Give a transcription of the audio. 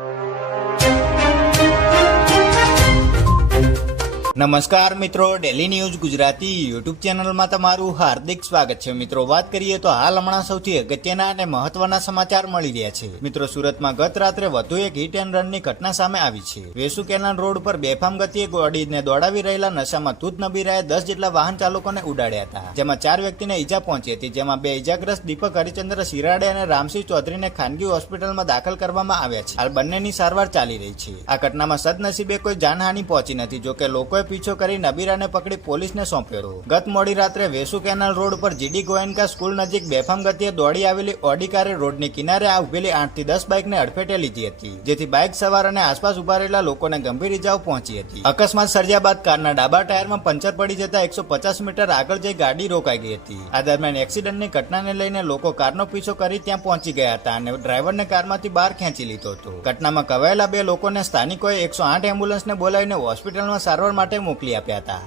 you. નમસ્કાર મિત્રો daily news Gujarati YouTube ચેનલમાં તમારું હાર્દિક સ્વાગત છે. મિત્રો, વાત કરીએ તો હાલ હમણાં સૌથી અગત્યના અને મહત્વના સમાચાર મળી રહ્યા છે. મિત્રો, સુરતમાં ગત રાત્રે વધુ એક હિટ એન્ડ રનની ઘટના સામે આવી છે. વેસુ કેનાલ રોડ પર બેફામ ગતિએ ગોડીને દોડાવી રહેલા નશામાં તૂત નબીરાએ દસ જેટલા વાહન ચાલકોને ઉડાડ્યા હતા. જેમાં ચાર વ્યક્તિને ઈજા પહોંચી હતી, જેમાં બે ઈજાગ્રસ્ત દીપક હરિચંદ્ર શિરાડે અને રામસિંહ ચૌધરીને ખાનગી હોસ્પિટલમાં દાખલ કરવામાં આવ્યા છે. હાલ બંનેની સારવાર ચાલી રહી છે. આ ઘટનામાં સદનસીબે કોઈ જાનહાનિ પહોંચી નથી, જોકે લોકોએ પીછો કરી નબીરાને પકડી પોલીસને સોંપ્યો. ગત મોડી રાત્રે વેસુ કેનાલ રોડ પર જીડી ગોયનકા સ્કૂલ નજીક બેફામ ગતિએ દોડી આવેલી ઓડી કારે રોડની કિનારે આ ઉભેલી આઠથી દસ બાઇકને અડફેટે લીધી હતી, જેથી બાઇક સવાર અને આસપાસ ઊભા રહેલા લોકોને ગંભીર ઇજાઓ પહોંચી હતી. અકસ્માત સર્જ્યા બાદ કારના ડાબા ટાયરમાં પંચર પડી જતા એકસો પચાસ મીટર આગળ જઈ ગાડી રોકાઈ ગઈ હતી. આ દરમિયાન એક્સિડન્ટની ઘટનાને લઈને લોકો કારનો પીછો કરી ત્યાં પહોંચી ગયા હતા અને ડ્રાઈવરને કારમાંથી બહાર ખેંચી લીધો હતો. ઘટનામાં કવાયેલા બે લોકોને સ્થાનિકોએ એકસો આઠ એમ્બ્યુલન્સને બોલાવીને હોસ્પિટલમાં સારવાર માટે મોકલી આપ્યા હતા.